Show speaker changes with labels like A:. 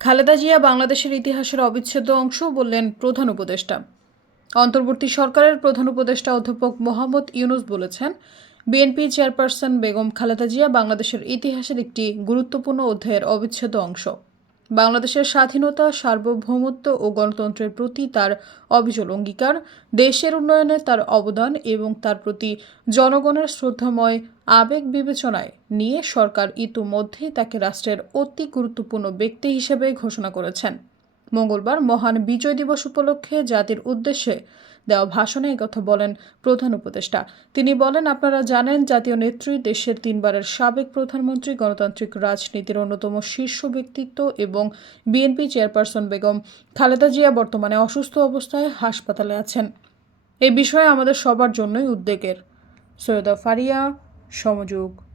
A: খালেদা জিয়া বাংলাদেশের ইতিহাসের অবিচ্ছেদ্য অংশ বললেন প্রধান উপদেষ্টা। অন্তর্বর্তী সরকারের প্রধান উপদেষ্টা অধ্যাপক মোহাম্মদ ইউনুস বলেছেন, বিএনপি চেয়ারপারসন বেগম খালেদা জিয়া বাংলাদেশের ইতিহাসের একটি গুরুত্বপূর্ণ অধ্যায়ের অবিচ্ছেদ্য অংশ। বাংলাদেশের স্বাধীনতা, সার্বভৌমত্ব ও গণতন্ত্রের প্রতি তার অবিচল অঙ্গীকার, দেশের উন্নয়নে তার অবদান এবং তার প্রতি জনগণের শ্রদ্ধাময় আবেগ বিবেচনায় নিয়ে সরকার ইতোমধ্যেই তাকে রাষ্ট্রের অতি গুরুত্বপূর্ণ ব্যক্তি হিসেবে ঘোষণা করেছেন। মঙ্গলবার মহান বিজয় দিবস উপলক্ষে জাতির উদ্দেশ্যে দেওয়া ভাষণে একথা বলেন প্রধান উপদেষ্টা। তিনি বলেন, আপনারা জানেন, জাতীয় নেত্রী দেশের তিনবারের সাবেক প্রধানমন্ত্রী, গণতান্ত্রিক রাজনীতির অন্যতম শীর্ষ ব্যক্তিত্ব এবং বিএনপি চেয়ারপারসন বেগম খালেদা জিয়া বর্তমানে অসুস্থ অবস্থায় হাসপাতালে আছেন। এ বিষয়ে আমাদের সবার জন্যই উদ্বেগের। সৈয়দা ফারিয়া, সমযোগ।